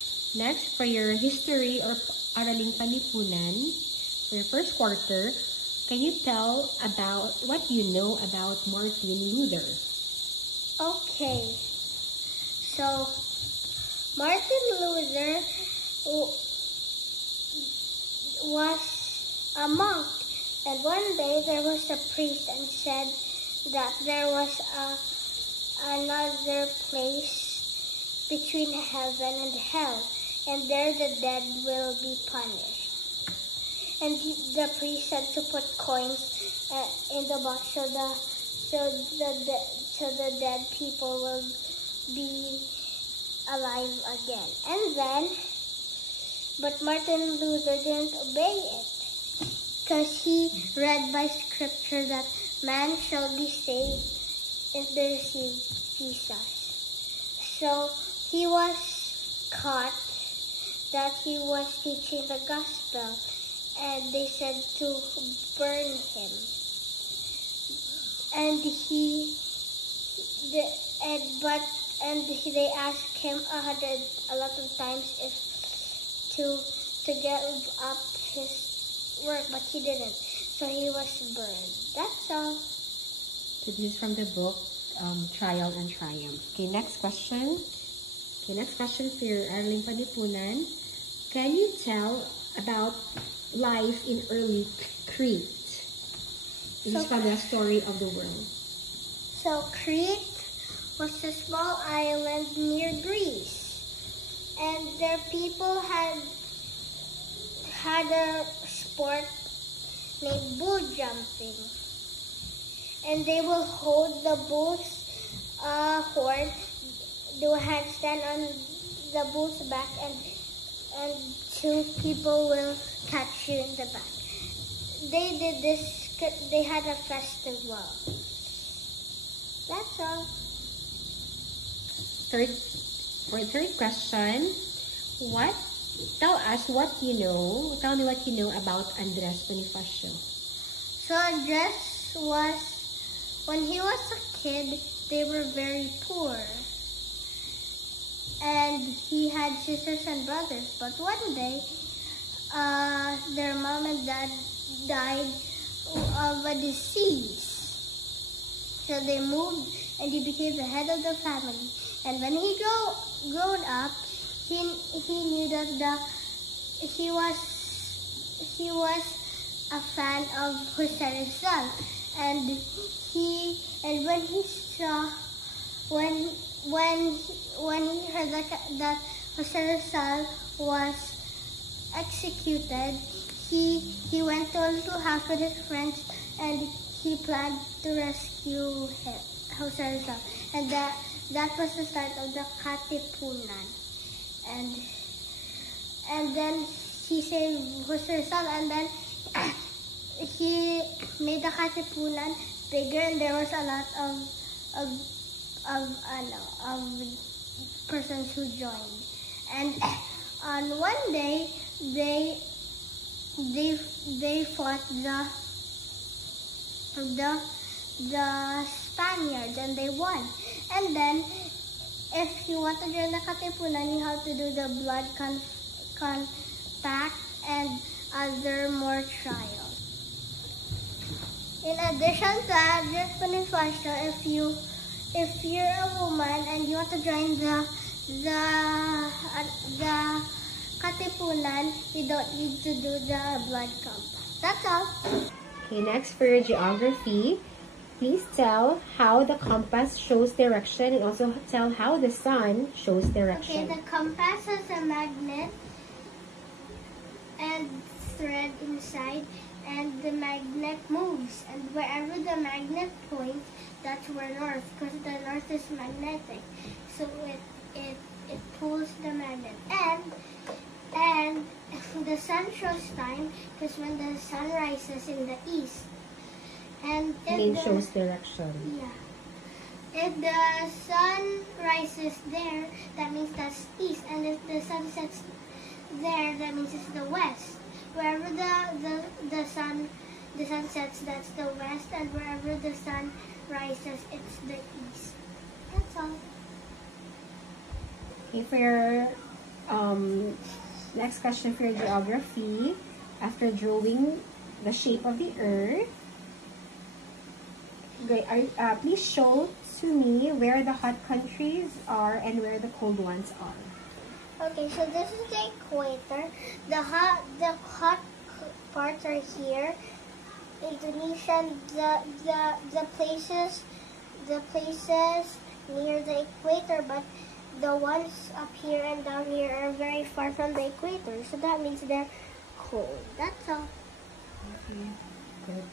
Next, for your history or Araling Panlipunan, for your first quarter, can you tell about what you know about Martin Luther? Okay, so Martin Luther was a monk, and one day there was a priest and said that there was another place between heaven and hell, and there the dead will be punished. And the priest said to put coins in the box so the dead people will be alive again. And then, but Martin Luther didn't obey it, because he read by scripture that man shall be saved if they receive Jesus. So he was caught that he was teaching the gospel, and they said to burn him. And they asked him a lot of times if to give up his work, but he didn't. So he was burned. That's all. So this is from the book Trial and Triumph. Okay, next question. Okay, next question for your Araling Panlipunan. Can you tell about life in early Crete? This is from the story of the world. So Crete was a small island near Greece, and their people had a sport named bull jumping, and they will hold the bull's horn. They will handstand on the bull's back, and two people will catch you in the back. They did this. They had a festival. That's all. Third question. Tell me what you know about Andres Bonifacio. So Andres when he was a kid, they were very poor. And he had sisters and brothers. But one day, their mom and dad died of a disease. So they moved, and he became the head of the family. And when he grown up, he knew that he was a fan of Jose Rizal, and when he heard that Jose Rizal was executed, he went to a little house with his friends, and he planned to rescue Jose Rizal, and that was the start of the Katipunan. And then he saved Jose Rizal, and then he made the Katipunan bigger, and there was a lot of persons who joined. And on one day, they fought the Spaniards, and they won. And then, if you want to join the Katipunan, you have to do the blood compact and other more trials. In addition to Andres Bonifacio, if you're a woman and you want to join the Katipunan, you don't need to do the blood compact. That's all. Okay, next for your geography. Please tell how the compass shows direction, and also tell how the sun shows direction. Okay, the compass has a magnet and thread inside, and the magnet moves, and wherever the magnet points, that's where north, because the north is magnetic, so it pulls the magnet. And the sun shows time, because when the sun rises in the east, and it shows direction. Yeah. If the sun rises there, that means that's east, and if the sun sets there, that means it's the west. Wherever the sun sets, that's the west, and wherever the sun rises, it's the east. That's all. Okay, for your Next question for your geography. After drawing the shape of the earth, great. Please show to me where the hot countries are and where the cold ones are. Okay, so this is the equator. The hot parts are here. Indonesia, the places near the equator, but the ones up here and down here are very far from the equator. So that means they're cold. That's all. Okay, good.